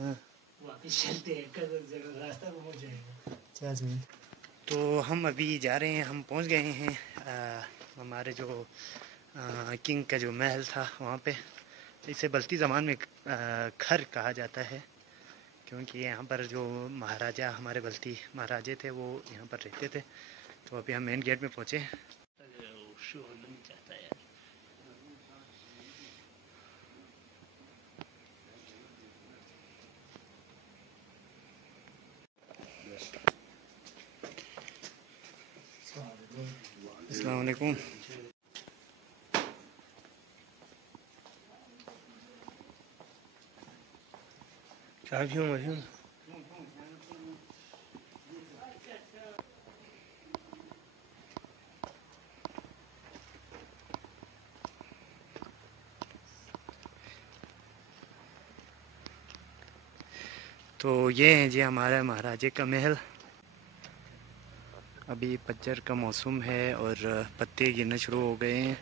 हाँ वापस चलते हैं, रास्ता गुम हो जाएगा। चल। तो हम अभी जा रहे हैं, हम पहुंच गए हैं हमारे जो किंग का जो महल था वहाँ पे। इसे बल्ती ज़मान में खर कहा जाता है, क्योंकि यहाँ पर जो महाराजा हमारे बल्ती महाराजे थे वो यहाँ पर रहते थे। तो अभी हम मेन गेट में पहुँचे। चाहता है अस्सलाम वालेकुम। चाय क्यों मशहूर। तो ये है जी हमारा महाराजे का महल। अभी पतझड़ का मौसम है और पत्ते गिरना शुरू हो गए हैं।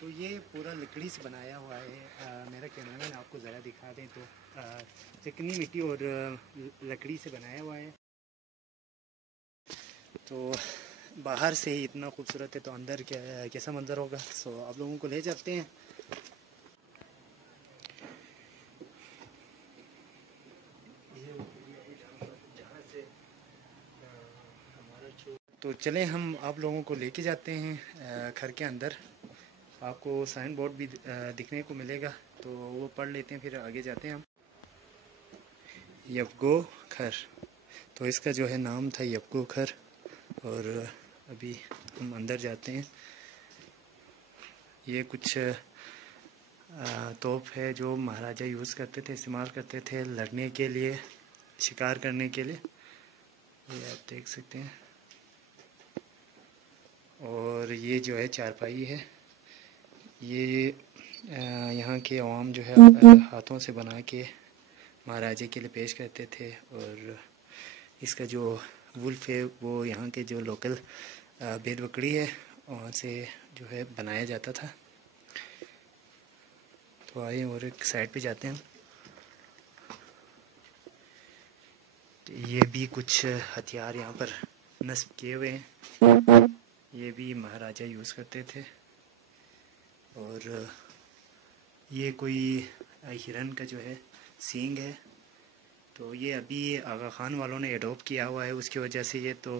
तो ये पूरा लकड़ी से बनाया हुआ है। मेरा कैमरामैन आपको ज़रा दिखा दें तो चिकनी मिट्टी और लकड़ी से बनाया हुआ है। तो बाहर से ही इतना खूबसूरत है, तो अंदर कैसा मंजर होगा। सो आप लोगों को ले चलते हैं। तो चलें हम आप लोगों को लेके जाते हैं घर के अंदर। आपको साइन बोर्ड भी दिखने को मिलेगा, तो वो पढ़ लेते हैं, फिर आगे जाते हैं हम। यबगो खर, तो इसका जो है नाम था यबगो खर। और अभी हम अंदर जाते हैं। ये कुछ तोप है जो महाराजा यूज़ करते थे, इस्तेमाल करते थे लड़ने के लिए, शिकार करने के लिए। ये आप देख सकते हैं। और ये जो है चारपाई है, ये यहाँ के अवाम जो है हाथों से बना के महाराजे के लिए पेश करते थे। और इसका जो वुल्फ है वो यहाँ के जो लोकल भेड़ बकरी है वहाँ से जो है बनाया जाता था। तो आइए और एक साइड पे जाते हैं। तो ये भी कुछ हथियार यहाँ पर नस्ब किए हुए हैं, ये भी महाराजा यूज़ करते थे। और ये कोई हिरन का जो है सींग है, तो ये अभी आगा ख़ान वालों ने एडोप्ट किया हुआ है, उसकी वजह से ये तो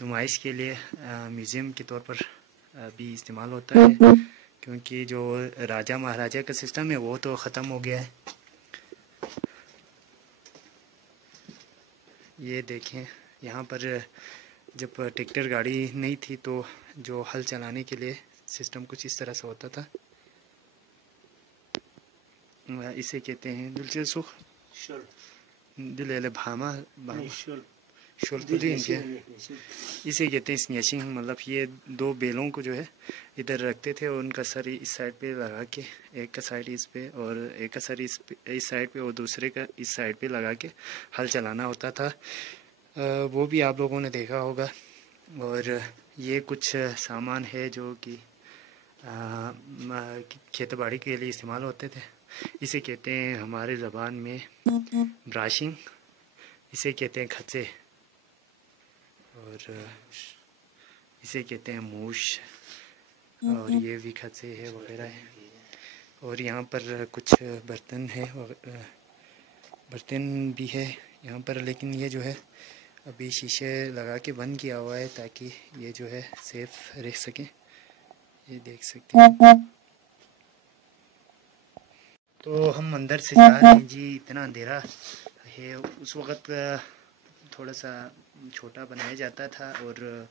नुमाइश के लिए म्यूज़ियम के तौर पर भी इस्तेमाल होता है, क्योंकि जो राजा महाराजा का सिस्टम है वो तो ख़त्म हो गया है। ये देखें, यहाँ पर जब ट्रैक्टर गाड़ी नहीं थी तो जो हल चलाने के लिए सिस्टम कुछ इस तरह से होता था। इसे कहते हैं दिलचस्प दिल भामा इसे कहते हैं स्नेशिंग। मतलब ये दो बेलों को जो है इधर रखते थे और उनका सर इस साइड पे लगा के, एक का साइड इस पे और एक का सर इस साइड पे और दूसरे का इस साइड पे लगा के हल चलाना होता था। वो भी आप लोगों ने देखा होगा। और ये कुछ सामान है जो कि खेती बाड़ी के लिए इस्तेमाल होते थे। इसे कहते हैं हमारे ज़बान में ब्राशिंग, इसे कहते हैं खच्चे, और इसे कहते हैं मूश, और ये भी खच्चे है वगैरह है। और यहाँ पर कुछ बर्तन है, बर्तन भी है यहाँ पर, लेकिन ये जो है अभी शीशे लगा के बंद किया हुआ है ताकि ये जो है सेफ रह सके। ये देख सकते हैं। तो हम अंदर से जा रहे हैं जी। इतना अंधेरा है, उस वक़्त थोड़ा सा छोटा बनाया जाता था और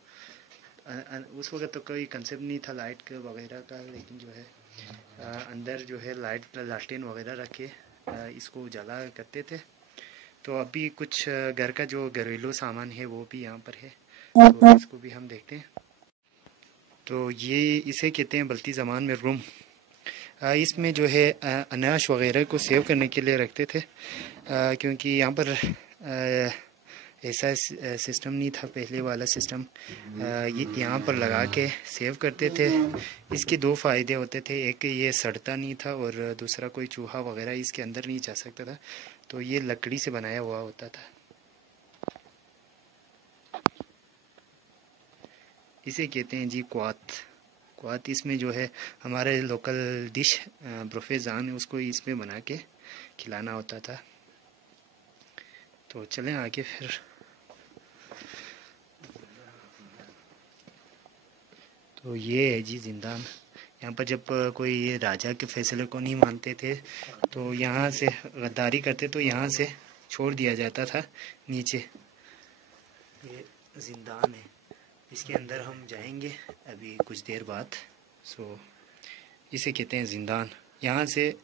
उस वक़्त तो कोई कंसेप्ट नहीं था लाइट का वगैरह का, लेकिन जो है अंदर जो है लाइट लालटेन वगैरह रख के इसको उजाला करते थे। तो अभी कुछ घर का जो घरेलू सामान है वो भी यहाँ पर है। तो इसको भी हम देखते हैं। तो ये इसे कहते हैं बल्ती ज़बान में रूम। इसमें जो है अनाज वगैरह को सेव करने के लिए रखते थे, क्योंकि यहाँ पर ऐसा सिस्टम नहीं था पहले वाला सिस्टम। ये यहाँ पर लगा के सेव करते थे। इसके दो फ़ायदे होते थे, एक ये सड़ता नहीं था और दूसरा कोई चूहा वगैरह इसके अंदर नहीं जा सकता था। तो ये लकड़ी से बनाया हुआ होता था। इसे कहते हैं जी क्वात। क्वात इसमें जो है हमारे लोकल डिश ब्रोफे जान है, उसको इसमें बना के खिलाना होता था। तो चलें आगे फिर। तो ये है जी जिंदान। यहाँ पर जब कोई राजा के फैसले को नहीं मानते थे तो यहाँ से गद्दारी करते तो यहाँ से छोड़ दिया जाता था नीचे। ये जिंदान है, इसके अंदर हम जाएंगे अभी कुछ देर बाद। सो इसे कहते हैं जिंदान। यहाँ से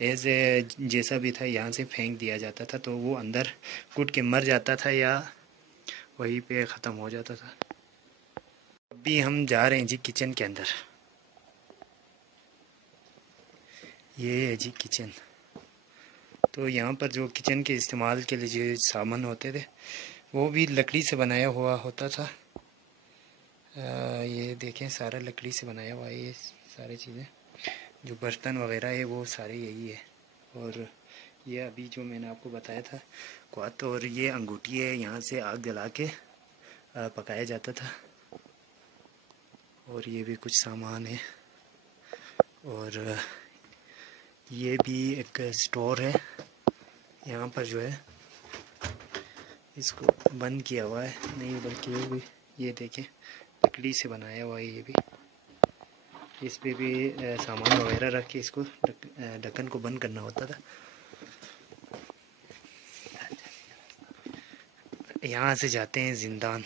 जैसा भी था यहाँ से फेंक दिया जाता था, तो वो अंदर घुट के मर जाता था या वहीं पे ख़त्म हो जाता था। अभी हम जा रहे हैं जी किचन के अंदर। ये है जी किचन। तो यहाँ पर जो किचन के इस्तेमाल के लिए जो सामान होते थे वो भी लकड़ी से बनाया हुआ होता था। ये देखें सारा लकड़ी से बनाया हुआ है। ये सारी चीज़ें जो बर्तन वगैरह है वो सारे यही है। और ये अभी जो मैंने आपको बताया था क्वात, और ये अंगूठी है, यहाँ से आग जला के पकाया जाता था। और ये भी कुछ सामान है। और ये भी एक स्टोर है। यहाँ पर जो है इसको बंद किया हुआ है, नहीं बल्कि ये भी ये देखें लकड़ी से बनाया हुआ है। ये भी इस पे भी सामान वगैरह रख के इसको ढक्कन को बंद करना होता था। यहाँ से जाते हैं जिंदान।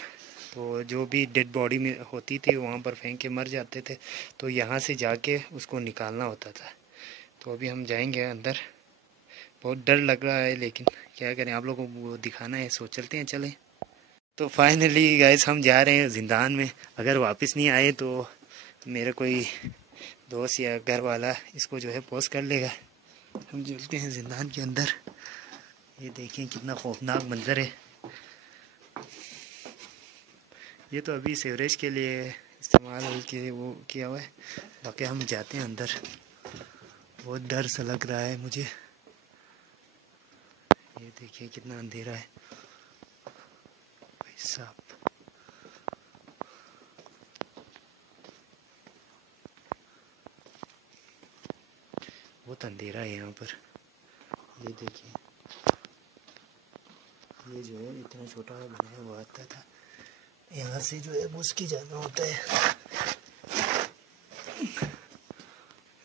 तो जो भी डेड बॉडी में होती थी वहाँ पर फेंक के मर जाते थे, तो यहाँ से जाके उसको निकालना होता था। तो अभी हम जाएंगे अंदर। बहुत डर लग रहा है लेकिन क्या करें, आप लोगों को वो दिखाना है, सो चलते हैं चलें। तो फाइनली गाइस हम जा रहे हैं जिंदान में। अगर वापस नहीं आए तो मेरा कोई दोस्त या घर वाला इसको जो है पोस्ट कर लेगा। हम चलते हैं जिंदान के अंदर। ये देखें कितना खौफनाक मंजर है। ये तो अभी सीवरेज के लिए इस्तेमाल के लिए वो किया हुआ है, बाकी हम जाते हैं अंदर। बहुत डर सा लग रहा है मुझे। ये देखिए कितना अंधेरा है भाई साहब। बहुत अंधेरा है यहाँ पर। ये देखिए ये जो है इतना छोटा बनाया हुआ आता था, यहाँ से जो है घुस के जाना होता है।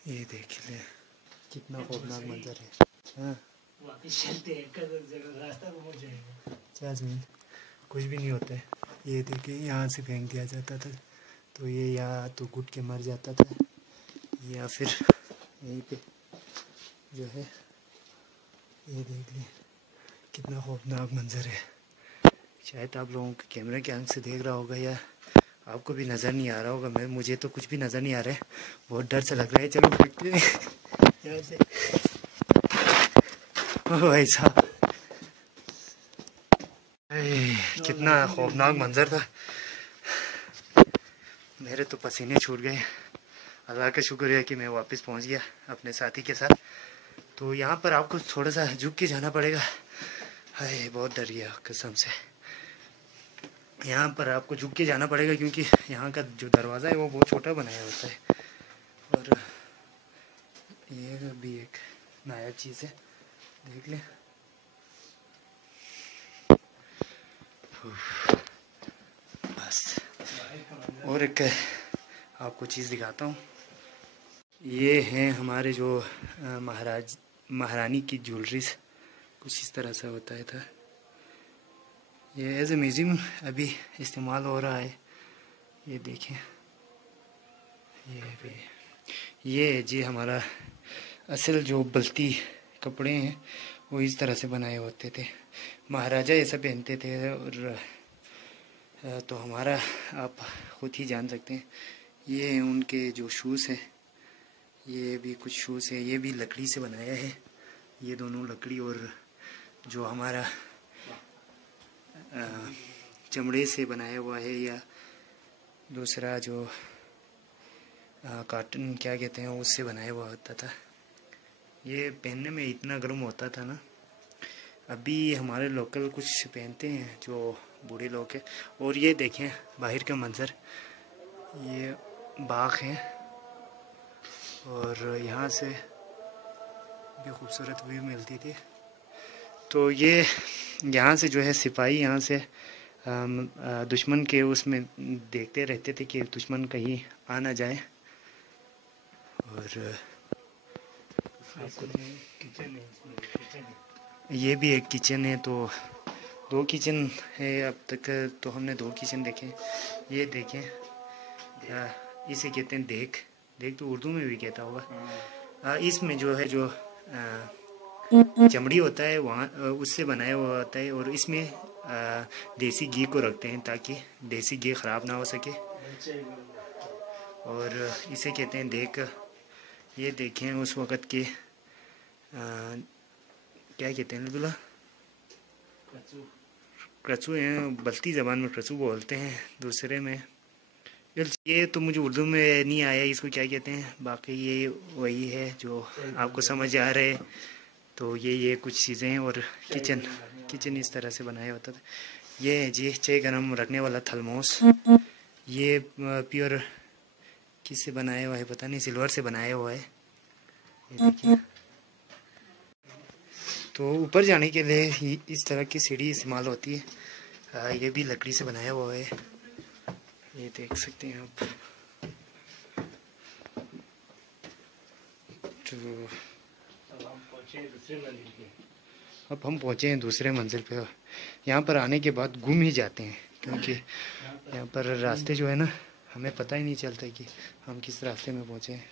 ये देख ले कितना खौफनाक मंजर है। हाँ वापिस चलते हैं, कदर जगह रास्ता घूम जाएगा। 50 मिनट कुछ भी नहीं होता है। ये देखिए यहाँ से फेंक दिया जाता था, तो ये या तो घुट के मर जाता था या फिर यहीं पे जो है। ये देख ले कितना खौफनाक मंजर है। शायद आप लोगों के कैमरे के आंख से देख रहा होगा या आपको भी नज़र नहीं आ रहा होगा। मुझे तो कुछ भी नज़र नहीं आ रहा है, बहुत डर से लग रहा है। चलो देखते हैं यहाँ से। ओह भाई साहब कितना खौफनाक मंजर था। मेरे तो पसीने छूट गए। अल्लाह का शुक्र है कि मैं वापस पहुंच गया अपने साथी के साथ। तो यहाँ पर आपको थोड़ा सा झुक के जाना पड़ेगा। हाय बहुत डर गया कसम से। यहाँ पर आपको झुक के जाना पड़ेगा क्योंकि यहाँ का जो दरवाज़ा है वो बहुत छोटा बनाया होता है। और ये भी एक नायाब चीज़ है, देख लें। बस और एक आपको चीज़ दिखाता हूँ। ये हैं हमारे जो महारानी की ज्वेलरीज, कुछ इस तरह से होता है था। ये एज ए म्यूज़ियम अभी इस्तेमाल हो रहा है। ये देखें ये भी, ये है जी हमारा असल जो बल्ती कपड़े हैं वो इस तरह से बनाए होते थे। महाराजा ऐसा पहनते थे और तो हमारा आप खुद ही जान सकते हैं। ये हैं उनके जो शूज़ हैं, ये भी कुछ शूज़ है, ये भी लकड़ी से बनाया है। ये दोनों लकड़ी और जो हमारा चमड़े से बनाया हुआ है, या दूसरा जो कॉटन क्या कहते हैं उससे बनाया हुआ होता था। ये पहनने में इतना गर्म होता था ना। अभी हमारे लोकल कुछ पहनते हैं जो बूढ़े लोग हैं। और ये देखें बाहर का मंज़र, ये बाग है और यहाँ से भी खूबसूरत व्यू मिलती थी। तो ये यहाँ से जो है सिपाही यहाँ से दुश्मन के उसमें देखते रहते थे कि दुश्मन कहीं आ ना जाए। और आपको किचन है इसमें, किचन है। ये भी एक किचन है। तो 2 किचन है अब तक, तो हमने 2 किचन देखे। ये देखें, इसे कहते हैं देख। देख तो उर्दू में भी कहता होगा। इसमें जो है जो चमड़ी होता है वहाँ उससे बनाया हुआ होता है, और इसमें देसी घी को रखते हैं ताकि देसी घी ख़राब ना हो सके। और इसे कहते हैं देख। ये देखें उस वक़्त के क्या कहते हैं अब्दुल्ला, क्रचू हैं, बल्ती ज़बान में क्रचू बोलते हैं, दूसरे में ये तो मुझे उर्दू में नहीं आया इसको क्या कहते हैं। बाकी ये वही है जो आपको समझ आ रहे। तो ये कुछ चीज़ें हैं। और किचन इस तरह से बनाया होता था। ये है जी चाय गरम रखने वाला थर्मोस। ये प्योर किससे बनाया हुआ है पता नहीं, सिल्वर से बनाया हुआ है। ये देखिए। तो ऊपर जाने के लिए इस तरह की सीढ़ी इस्तेमाल होती है। ये भी लकड़ी से बनाया हुआ है, ये देख सकते हैं आप। तो अब हम पहुँचे हैं दूसरे मंजिल पे। यहाँ पर आने के बाद गुम ही जाते हैं, क्योंकि यहाँ पर रास्ते जो है ना हमें पता ही नहीं चलता कि हम किस रास्ते में पहुँचे हैं।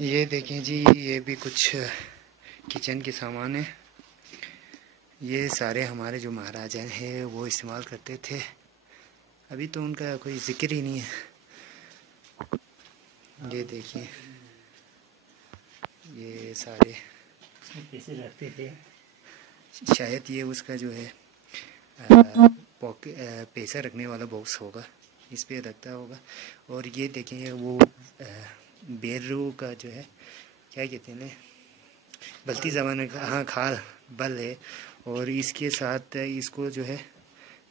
ये देखें जी, ये भी कुछ किचन के सामान है। ये सारे हमारे जो महाराजा हैं वो इस्तेमाल करते थे। अभी तो उनका कोई जिक्र ही नहीं है। ये देखिए, ये सारे कैसे रखते थे। शायद ये उसका जो है पैसा रखने वाला बॉक्स होगा, इस पे रखता होगा। और ये देखें वो बेरू का जो है क्या कहते हैं, बल्ती ज़बान का, हाँ खाल बल है। और इसके साथ इसको जो है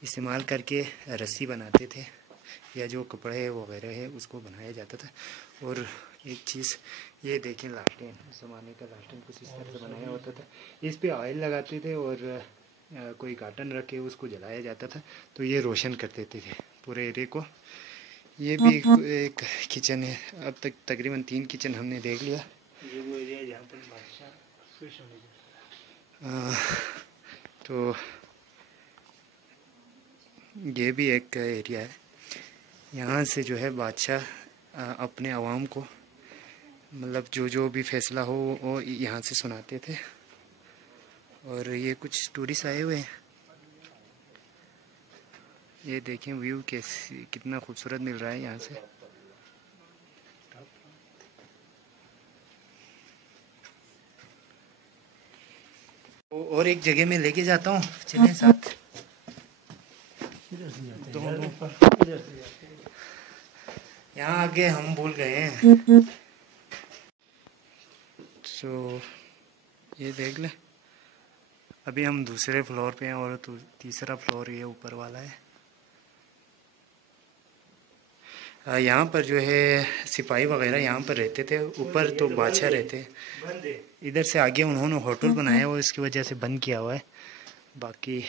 इस्तेमाल करके रस्सी बनाते थे, या जो कपड़े वगैरह है उसको बनाया जाता था। और एक चीज़ ये देखें, लालटेन, उस ज़माने का लालटेन कुछ इस तरह से बनाया होता था। इस पे ऑयल लगाते थे और कोई कार्टन रख के उसको जलाया जाता था, तो ये रोशन कर देते थे पूरे एरिया को। ये भी एक किचन है। अब तक तकरीबन 3 किचन हमने देख लिया। ये वो एरिया जहाँ पर बादशाह खुश होने तो ये भी एक एरिया है। यहाँ से जो है बादशाह अपने आवाम को मतलब जो भी फैसला हो वो यहाँ से सुनाते थे। और ये कुछ टूरिस्ट आए हुए हैं। ये देखें व्यू कैसे कितना खूबसूरत मिल रहा है यहाँ से। और एक जगह में लेके जाता हूँ, चलें साथ। यहाँ आगे हम भूल गए हैं। तो ये देख ले, अभी हम दूसरे फ्लोर पे हैं और तो तीसरा फ्लोर ये ऊपर वाला है। यहाँ पर जो है सिपाही वगैरह यहाँ पर रहते थे, ऊपर तो बादशाह रहते। इधर से आगे उन्होंने होटल बनाया हुआ, इसकी वजह से बंद किया हुआ है। बाकी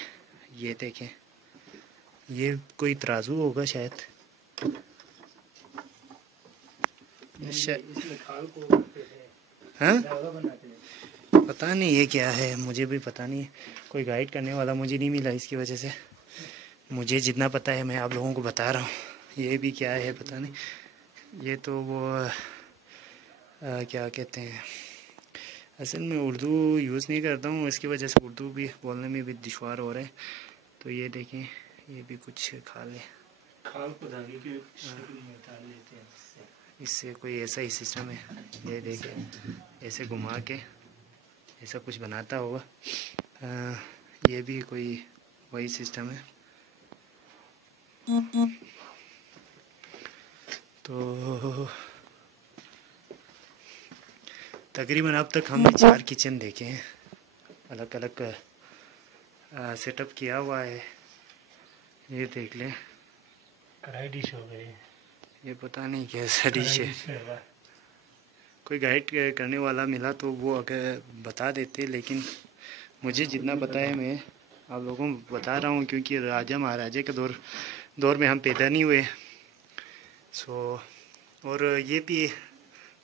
ये देखें, ये कोई तराजू होगा शायद। हाँ पता नहीं ये क्या है, मुझे भी पता नहीं। कोई गाइड करने वाला मुझे नहीं मिला, इसकी वजह से मुझे जितना पता है मैं आप लोगों को बता रहा हूँ। ये भी क्या है पता नहीं। ये तो वो क्या कहते हैं, असल में उर्दू यूज़ नहीं करता हूँ, इसकी वजह से उर्दू भी बोलने में भी दुश्वार हो रहा है। तो ये देखें, ये भी कुछ खाल है। खाल को धागे के शक्ल में उतार लेते हैं इससे। इससे कोई ऐसा ही सिस्टम है, ये देखिए ऐसे घुमा के ऐसा कुछ बनाता होगा। ये भी कोई वही सिस्टम है। तो तकरीबन अब तक हमने 4 किचन देखे हैं, अलग अलग सेटअप किया हुआ है। ये देख लें, कढ़ाई डिश हो गई। ये पता नहीं कैसा डिश है। है। कोई गाइड करने वाला मिला तो वो अगर बता देते, लेकिन मुझे जितना पता है मैं आप लोगों को बता रहा हूँ, क्योंकि राजा महाराजा के दौर में हम पैदा नहीं हुए। और ये भी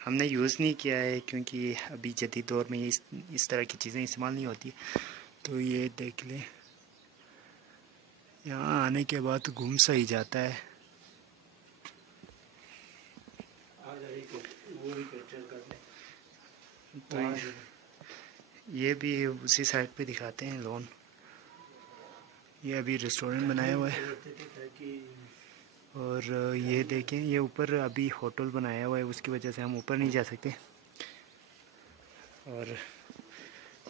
हमने यूज़ नहीं किया है, क्योंकि अभी जदीद दौर में इस तरह की चीज़ें इस्तेमाल नहीं होती। तो ये देख लें, यहाँ आने के बाद घूम सा ही जाता है। तो ये भी उसी साइड पे दिखाते हैं लॉन। ये अभी रेस्टोरेंट बनाया हुआ है। और ये देखें, ये ऊपर अभी होटल बनाया हुआ है, उसकी वजह से हम ऊपर नहीं जा सकते। और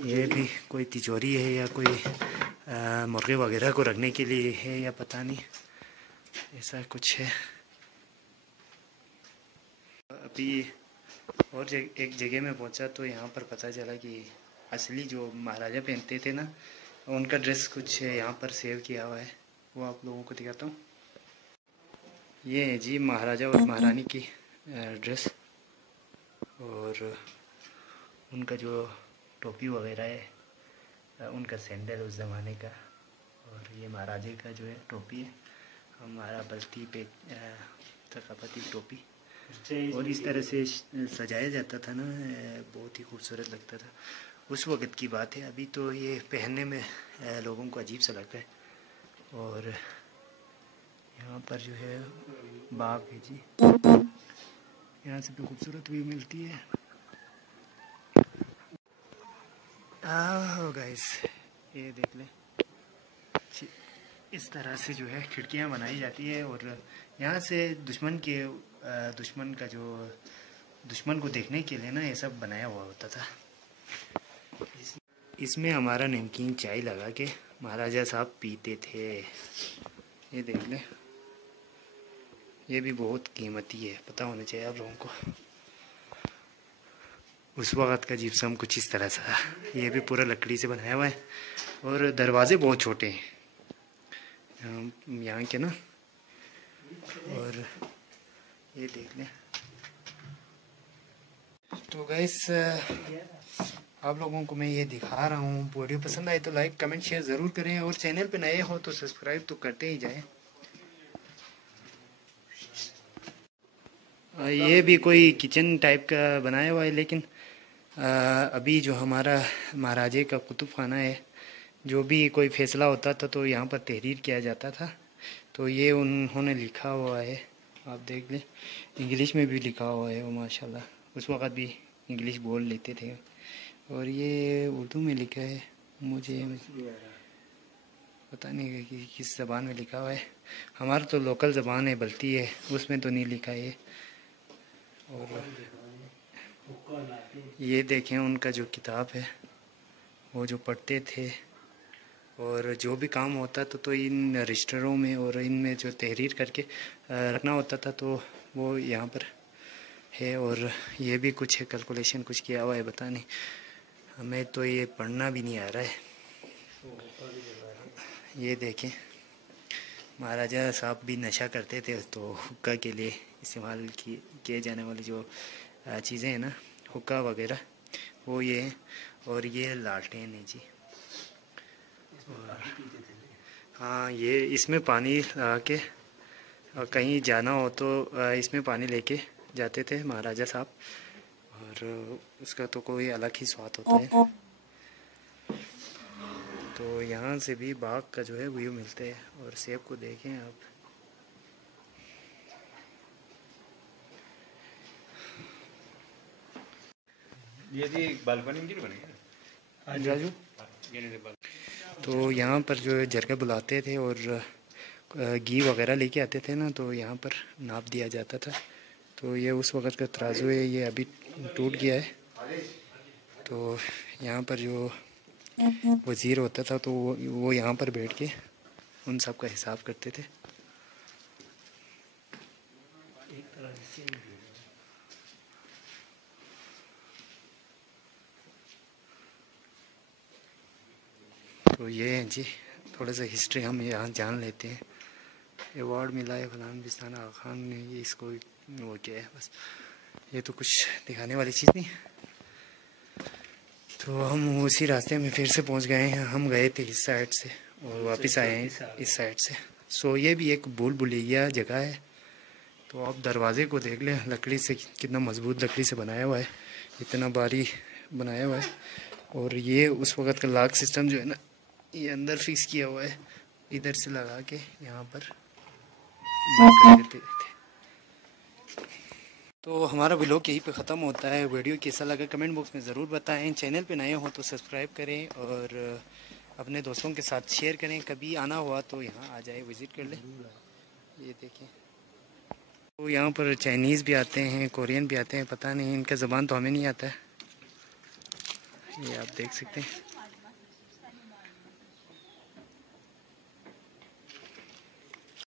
ये भी कोई तिजोरी है या कोई मुर्गे वगैरह को रखने के लिए है या पता नहीं, ऐसा कुछ है। अभी और एक जगह में पहुंचा तो यहाँ पर पता चला कि असली जो महाराजा पहनते थे ना, उनका ड्रेस कुछ यहाँ पर सेव किया हुआ है, वो आप लोगों को दिखाता हूँ। ये है जी महाराजा और महारानी की ड्रेस, और उनका जो टोपी वगैरह है, उनका सैंडल उस ज़माने का, और ये महाराजे का जो है टोपी है, हमारा बस्ती पे थकापति टोपी। और इस तरह से सजाया जाता था ना, बहुत ही खूबसूरत लगता था। उस वक़्त की बात है, अभी तो ये पहनने में लोगों को अजीब सा लगता है। और यहाँ पर जो है बाग है जी, यहाँ से भी खूबसूरत व्यू मिलती है। गाइस ये देख लें, इस तरह से जो है खिड़कियाँ बनाई जाती है, और यहाँ से दुश्मन को देखने के लिए ना ये सब बनाया हुआ होता था। इसमें हमारा नमकीन चाय लगा के महाराजा साहब पीते थे। ये देख लें, ये भी बहुत कीमती है, पता होना चाहिए आप लोगों को। उस वक़्त का जिप्सम कुछ इस तरह सा, ये भी पूरा लकड़ी से बनाया हुआ है, और दरवाजे बहुत छोटे हैं यहाँ के ना। और ये देख लें। तो गाइस आप लोगों को मैं ये दिखा रहा हूँ। वीडियो पसंद आए तो लाइक कमेंट शेयर ज़रूर करें, और चैनल पे नए हो तो सब्सक्राइब तो करते ही जाएं। ये भी कोई किचन टाइप का बनाया हुआ है, लेकिन अभी जो हमारा महाराजे का कुतुब खाना है, जो भी कोई फैसला होता था तो यहाँ पर तहरीर किया जाता था। तो ये उन्होंने लिखा हुआ है, आप देख लें, इंग्लिश में भी लिखा हुआ है। वो माशाल्लाह उस वक़्त भी इंग्लिश बोल लेते थे। और ये उर्दू में लिखा है, मुझे पता नहीं कि किस ज़बान में लिखा हुआ है। हमारा तो लोकल ज़बान है, बल्ती है, उसमें तो नहीं लिखा है। और ये देखें, उनका जो किताब है वो जो पढ़ते थे, और जो भी काम होता था तो इन रजिस्टरों में और इनमें जो तहरीर करके रखना होता था, तो वो यहाँ पर है। और ये भी कुछ है, कैलकुलेशन कुछ किया हुआ है, पता नहीं, हमें तो ये पढ़ना भी नहीं आ रहा है। ये देखें, महाराजा साहब भी नशा करते थे, तो हुक्का के लिए इस्तेमाल किए जाने वाली जो चीज़ें हैं ना, हुक्का वगैरह, वो ये है। और ये लालटेन है जी। हाँ, ये इसमें पानी लगा के कहीं जाना हो तो इसमें पानी लेके जाते थे महाराजा साहब, और उसका तो कोई अलग ही स्वाद होता है। तो यहाँ से भी बाग का जो है व्यू मिलते हैं। और सेब को देखें आप, ये भी बालकनी में बनेगा राजू। तो यहाँ पर जो है जरगा बुलाते थे, और घी वगैरह लेके आते थे ना, तो यहाँ पर नाप दिया जाता था। तो ये उस वक़्त का तराजू है, ये अभी टूट गया है। तो यहाँ पर जो वज़ीर होता था तो वो यहाँ पर बैठ के उन सब का हिसाब करते थे। एक तरह से तो ये है जी, थोड़ा सा हिस्ट्री हम यहाँ जान लेते हैं। अवार्ड मिला है फलान बिस्तान आगा खान ने, ये इसको वो किया है बस। ये तो कुछ दिखाने वाली चीज़ नहीं। तो हम उसी रास्ते में फिर से पहुंच गए हैं। हम गए थे इस साइड से और वापस आए हैं इस साइड से। सो ये भी एक भूल भुलैया जगह है। तो आप दरवाज़े को देख लें, लकड़ी से कितना मजबूत लकड़ी से बनाया हुआ है, इतना भारी बनाया हुआ है। और ये उस वक़्त का लॉक सिस्टम जो है ना, ये अंदर फिक्स किया हुआ है, इधर से लगा के यहाँ पर बंद कर देते थे। तो हमारा व्लॉग यहीं पे ख़त्म होता है। वीडियो कैसा लगा कमेंट बॉक्स में ज़रूर बताएं। चैनल पे नए हो तो सब्सक्राइब करें और अपने दोस्तों के साथ शेयर करें। कभी आना हुआ तो यहाँ आ जाए, विज़िट कर लें। ये देखें, तो यहाँ पर चाइनीज़ भी आते हैं, कोरियन भी आते हैं, पता नहीं इनका ज़बान तो हमें नहीं आता है। ये आप देख सकते हैं।